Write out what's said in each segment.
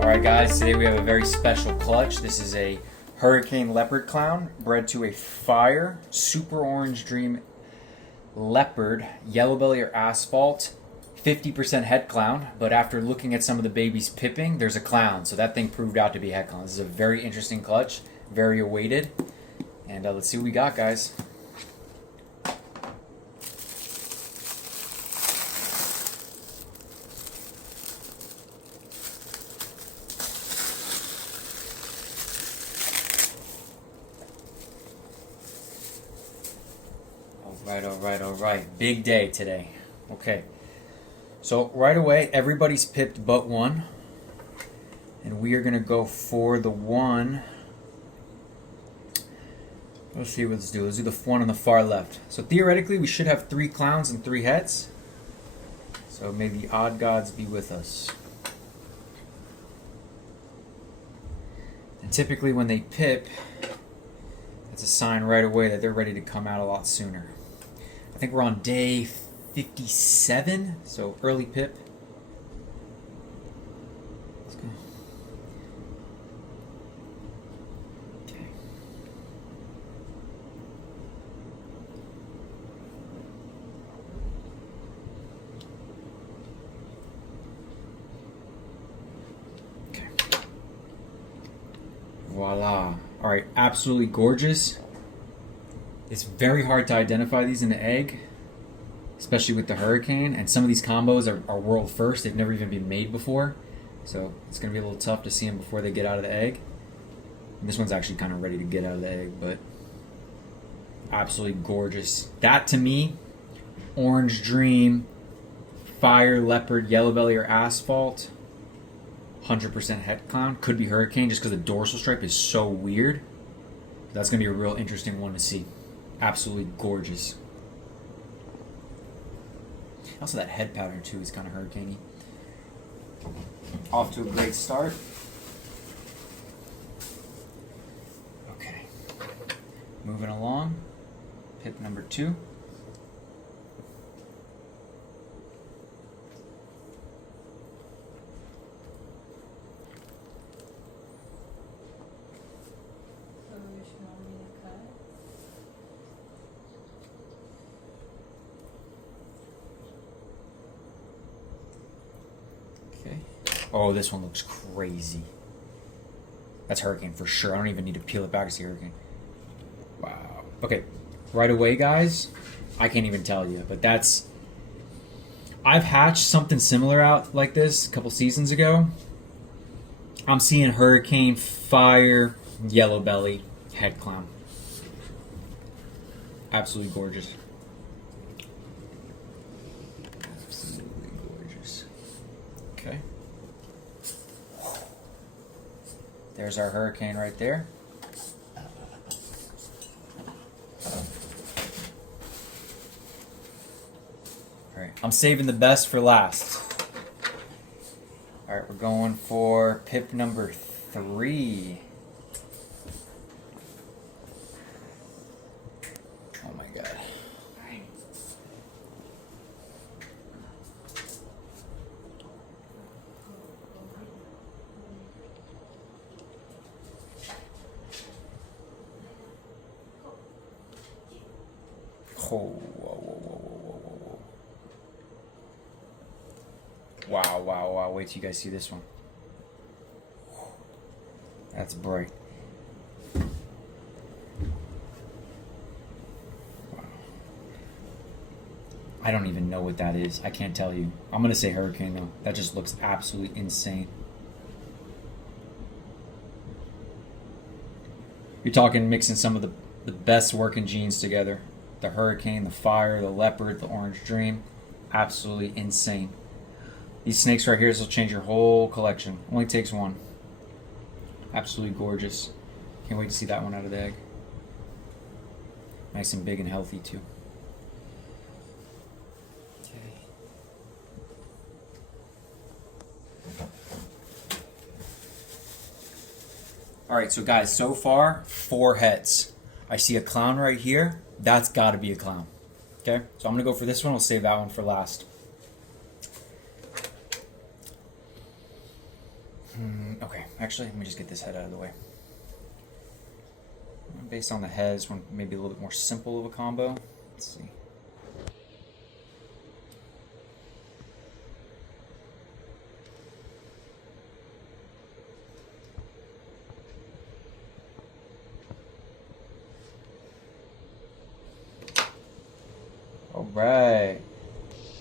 Alright guys, today we have a very special clutch. This is a Hurricane Leopard clown bred to a fire Super Orange Dream Leopard Yellow Belly or Asphalt 50% head clown, but after looking at some of the babies pipping, there's a clown, so that thing proved out to be a head clown. This is a very interesting clutch, very awaited, and let's see what we got, guys. All right. Big day today. Okay. So right away, everybody's pipped but one. And we are going to go for the one. Let's see what let's do. Let's do the one on the far left. So theoretically, we should have 3 clowns and 3 heads. So may the odd gods be with us. And typically when they pip, it's a sign right away that they're ready to come out a lot sooner. I think we're on day 57, so early pip. Let's go. Okay. Okay. Voila. All right, absolutely gorgeous. It's very hard to identify these in the egg, especially with the Hurricane, and some of these combos are world first. They've never even been made before, so it's going to be a little tough to see them before they get out of the egg. And this one's actually kind of ready to get out of the egg, but absolutely gorgeous. That, to me, Orange Dream, Fire, Leopard, Yellow Belly, or Asphalt, 100% head clown. Could be Hurricane just because the dorsal stripe is so weird. That's going to be a real interesting one to see. Absolutely gorgeous. Also, that head pattern too is kind of hurricaney. Off to a great start. Okay. Moving along. Pip number 2. Okay. Oh, this one looks crazy. That's Hurricane for sure. I don't even need to peel it back to see Hurricane. Wow. Okay. Right away, guys, I can't even tell you, but that's... I've hatched something similar out like this a couple seasons ago. I'm seeing Hurricane, Fire, Yellow Belly, head clown. Absolutely gorgeous. Absolutely gorgeous. Okay. There's our Hurricane right there. Alright, I'm saving the best for last. Alright, we're going for pip number 3. Oh my god. Oh, whoa. Wow. Wait till you guys see this one. That's bright. Wow. I don't even know what that is. I can't tell you. I'm going to say Hurricane, though. That just looks absolutely insane. You're talking mixing some of the best working genes together. The Hurricane, the Fire, the Leopard, the Orange Dream. Absolutely insane. These snakes right here, this will change your whole collection. Only takes one. Absolutely gorgeous. Can't wait to see that one out of the egg. Nice and big and healthy too. Okay. Alright, so guys, so far, 4 heads. I see a clown right here. That's got to be a clown. Okay, so I'm going to go for this one. We'll save that one for last. Okay, actually, let me just get this head out of the way. Based on the heads, one maybe a little bit more simple of a combo. Let's see. All right.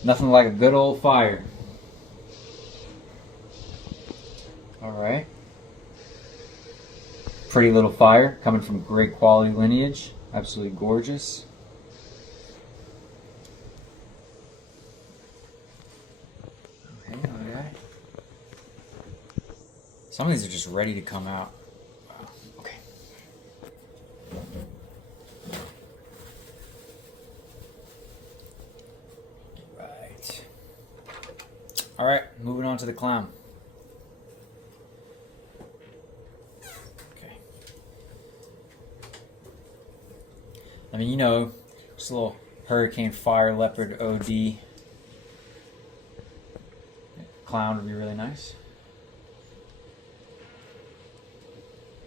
Nothing like a good old fire. All right. Pretty little fire coming from great quality lineage. Absolutely gorgeous. Okay, okay. Some of these are just ready to come out. Wow. Okay. Right. All right, moving on to the clown. I mean, you know, just a little Hurricane Fire Leopard OD clown would be really nice.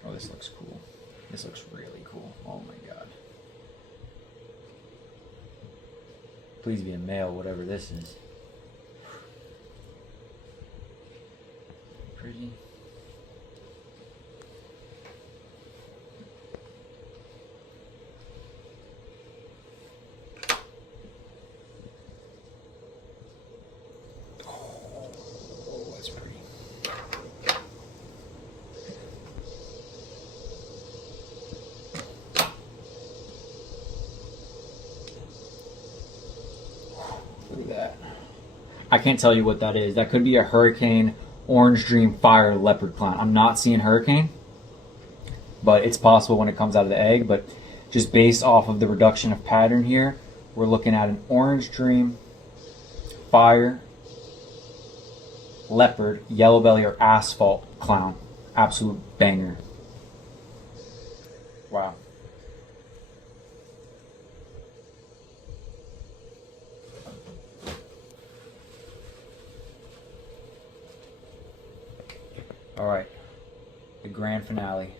Oh, this looks cool. This looks really cool. Oh my god. Please be a male, whatever this is. Pretty. Look at that. I can't tell you what that is. That could be a Hurricane Orange Dream Fire Leopard Clown. I'm not seeing Hurricane, but it's possible when it comes out of the egg. But just based off of the reduction of pattern here, we're looking at an Orange Dream Fire Leopard Yellow Belly or Asphalt Clown. Absolute banger. Wow. All right, the grand finale.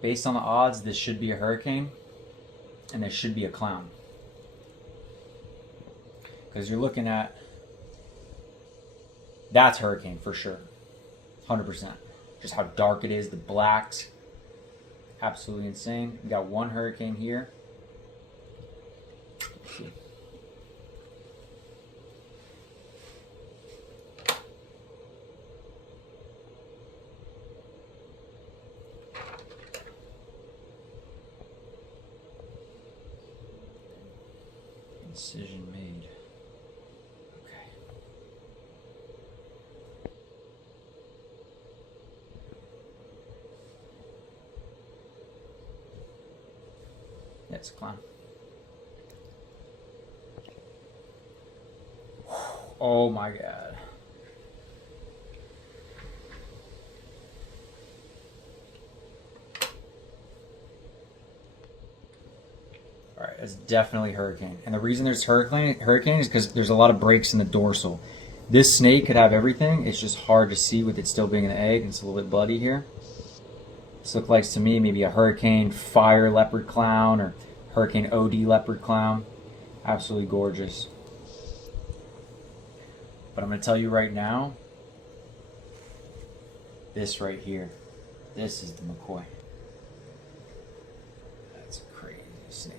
Based on the odds, this should be a Hurricane, and this should be a Clown. Because you're looking at, that's Hurricane for sure, 100%. Just how dark it is, the blacks, absolutely insane. We got one Hurricane here. Let's see. Decision made. Okay. That's a clown. Oh my god. Alright, that's definitely Hurricane. And the reason there's Hurricane is because there's a lot of breaks in the dorsal. This snake could have everything. It's just hard to see with it still being an egg. It's a little bit bloody here. This looks like to me maybe a Hurricane Fire Leopard Clown or Hurricane OD Leopard Clown. Absolutely gorgeous. But I'm going to tell you right now, this right here, this is the McCoy. That's a crazy snake.